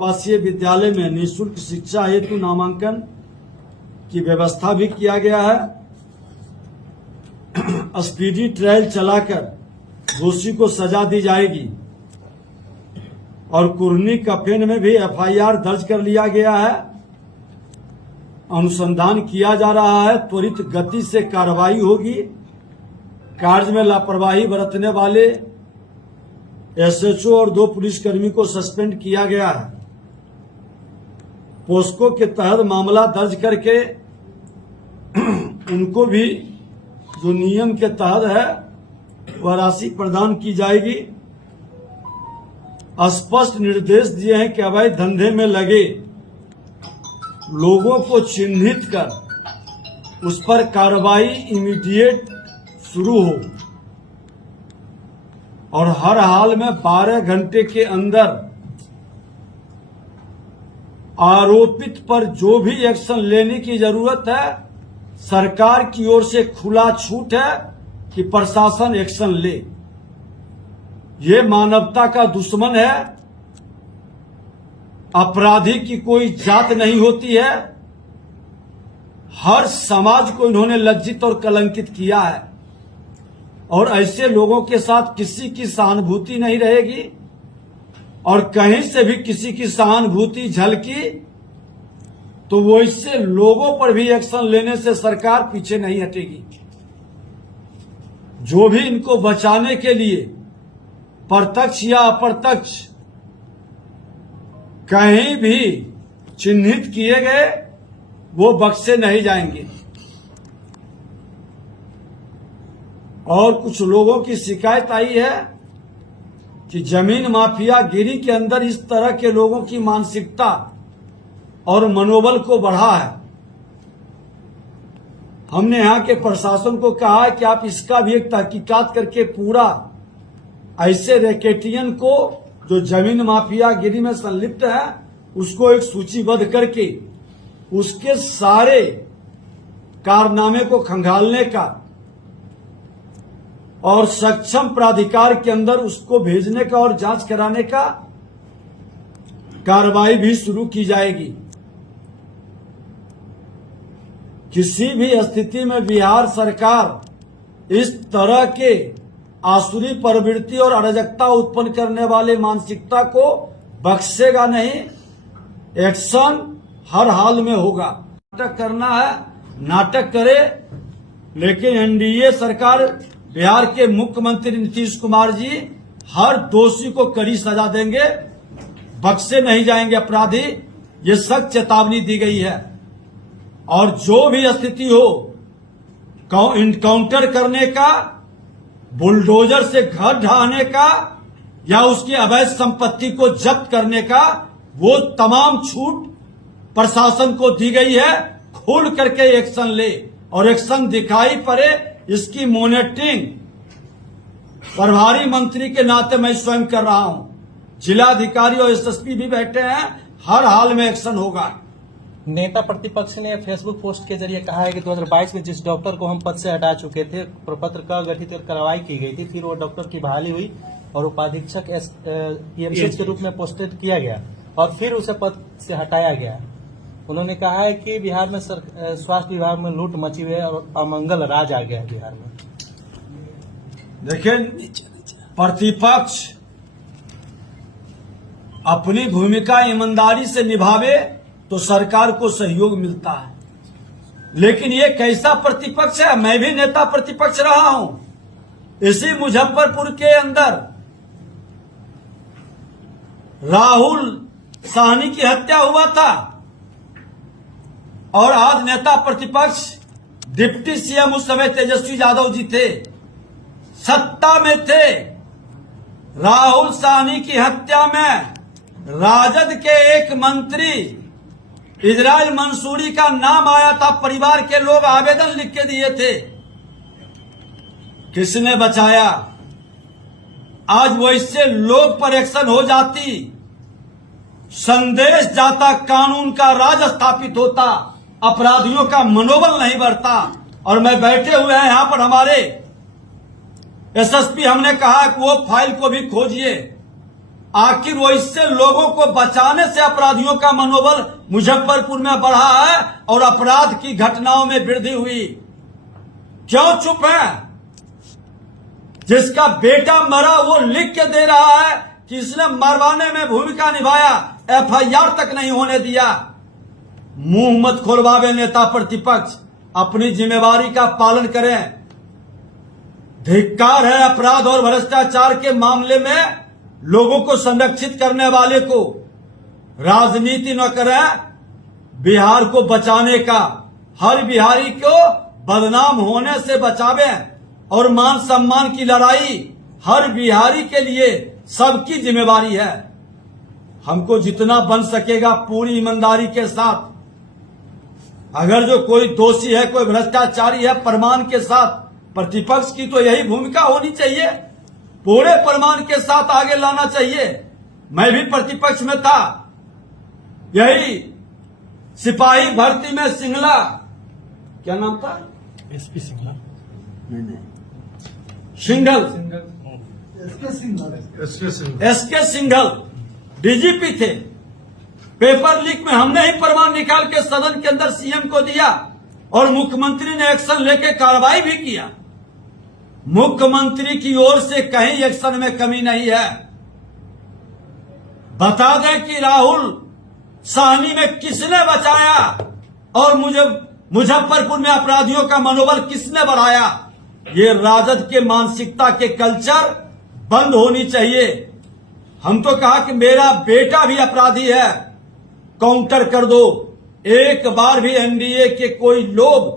आवासीय विद्यालय में निःशुल्क शिक्षा हेतु नामांकन की व्यवस्था भी किया गया है। स्पीडी ट्रायल चलाकर दोषी को सजा दी जाएगी और कुर्नी कफेन में भी एफआईआर दर्ज कर लिया गया है। अनुसंधान किया जा रहा है, त्वरित गति से कार्रवाई होगी। कार्य में लापरवाही बरतने वाले एसएचओ और 2 पुलिसकर्मी को सस्पेंड किया गया है। पोस्को के तहत मामला दर्ज करके उनको भी जो नियम के तहत है वह राशि प्रदान की जाएगी। स्पष्ट निर्देश दिए हैं कि अवैध धंधे में लगे लोगों को चिन्हित कर उस पर कार्रवाई इमीडिएट शुरू हो और हर हाल में 12 घंटे के अंदर आरोपित पर जो भी एक्शन लेने की जरूरत है, सरकार की ओर से खुला छूट है कि प्रशासन एक्शन ले। ये मानवता का दुश्मन है। अपराधी की कोई जात नहीं होती है। हर समाज को इन्होंने लज्जित और कलंकित किया है और ऐसे लोगों के साथ किसी की सहानुभूति नहीं रहेगी और कहीं से भी किसी की सहानुभूति झलकी तो वो इससे लोगों पर भी एक्शन लेने से सरकार पीछे नहीं हटेगी। जो भी इनको बचाने के लिए प्रत्यक्ष या अप्रत्यक्ष कहीं भी चिन्हित किए गए वो बख्शे नहीं जाएंगे। और कुछ लोगों की शिकायत आई है कि जमीन माफिया गिरी के अंदर इस तरह के लोगों की मानसिकता और मनोबल को बढ़ा है। हमने यहाँ के प्रशासन को कहा है कि आप इसका भी एक तहकीकात करके पूरा ऐसे रैकेटियन को जो जमीन माफिया गिरी में संलिप्त है उसको एक सूचीबद्ध करके उसके सारे कारनामे को खंगालने का और सक्षम प्राधिकार के अंदर उसको भेजने का और जांच कराने का कार्रवाई भी शुरू की जाएगी। किसी भी स्थिति में बिहार सरकार इस तरह के आसुरी प्रवृत्ति और अराजकता उत्पन्न करने वाले मानसिकता को बख्शेगा नहीं। एक्शन हर हाल में होगा। नाटक करना है, नाटक करे, लेकिन एनडीए सरकार बिहार के मुख्यमंत्री नीतीश कुमार जी हर दोषी को कड़ी सजा देंगे, बख्शे नहीं जाएंगे अपराधी। ये सख्त चेतावनी दी गई है और जो भी स्थिति हो इनकाउंटर करने का, बुलडोजर से घर ढहाने का या उसकी अवैध संपत्ति को जब्त करने का वो तमाम छूट प्रशासन को दी गई है। खुल करके एक्शन ले और एक्शन दिखाई पड़े इसकी मॉनिटरिंग प्रभारी मंत्री के नाते मैं स्वयं कर रहा हूं। जिलाधिकारी और एसएसपी भी बैठे हैं। हर हाल में एक्शन होगा। नेता प्रतिपक्ष ने फेसबुक पोस्ट के जरिए कहा है कि 2022 में जिस डॉक्टर को हम पद से हटा चुके थे, प्रपत्र का गठित कार्रवाई की गई थी, फिर वो डॉक्टर की बहाली हुई और उपाधीक्षक पीएमसीएच के रूप में पोस्टेड किया गया और फिर उसे पद से हटाया गया। उन्होंने कहा है कि बिहार में स्वास्थ्य विभाग में लूट मची हुई है और अमंगल राज आ गया है बिहार में। देखिए, प्रतिपक्ष अपनी भूमिका ईमानदारी से निभावे तो सरकार को सहयोग मिलता है। लेकिन ये कैसा प्रतिपक्ष है? मैं भी नेता प्रतिपक्ष रहा हूं। इसी मुजफ्फरपुर के अंदर राहुल साहनी की हत्या हुआ था और आज नेता प्रतिपक्ष डिप्टी सीएम उस समय तेजस्वी यादव जी थे, सत्ता में थे। राहुल साहनी की हत्या में राजद के एक मंत्री इजराइल मंसूरी का नाम आया था। परिवार के लोग आवेदन लिख के दिए थे। किसने बचाया? आज वैसे लोग पर एक्शन हो जाती, संदेश जाता, कानून का राज स्थापित होता, अपराधियों का मनोबल नहीं बढ़ता। और मैं बैठे हुए हैं यहां पर हमारे एसएसपी, हमने कहा कि वो फाइल को भी खोजिए। आखिर वो इससे लोगों को बचाने से अपराधियों का मनोबल मुजफ्फरपुर में बढ़ा है और अपराध की घटनाओं में वृद्धि हुई। क्यों चुप है? जिसका बेटा मरा वो लिख के दे रहा है कि इसने मरवाने में भूमिका निभाया, एफआईआर तक नहीं होने दिया। मुंह मत खोलवावे नेता प्रतिपक्ष, अपनी जिम्मेवारी का पालन करें। धिक्कार है अपराध और भ्रष्टाचार के मामले में लोगों को संरक्षित करने वाले को। राजनीति न करें, बिहार को बचाने का, हर बिहारी को बदनाम होने से बचावें और मान सम्मान की लड़ाई हर बिहारी के लिए सबकी जिम्मेवारी है। हमको जितना बन सकेगा पूरी ईमानदारी के साथ, अगर जो कोई दोषी है, कोई भ्रष्टाचारी है, प्रमाण के साथ, प्रतिपक्ष की तो यही भूमिका होनी चाहिए, पूरे प्रमाण के साथ आगे लाना चाहिए। मैं भी प्रतिपक्ष में था, यही सिपाही भर्ती में सिंगला, क्या नाम था? एसपी सिंघल, नहीं, सिंघल, एसके सिंघल डीजीपी थे। पेपर लीक में हमने ही प्रमाण निकाल के सदन के अंदर सीएम को दिया और मुख्यमंत्री ने एक्शन लेके कार्रवाई भी किया। मुख्यमंत्री की ओर से कहीं एक्शन में कमी नहीं है। बता दें कि राहुल साहनी में किसने बचाया और मुझे मुजफ्फरपुर में अपराधियों का मनोबल किसने बढ़ाया। ये राजद के मानसिकता के कल्चर बंद होनी चाहिए। हम तो कहा कि मेरा बेटा भी अपराधी है, काउंटर कर दो। एक बार भी एनडीए के कोई लोग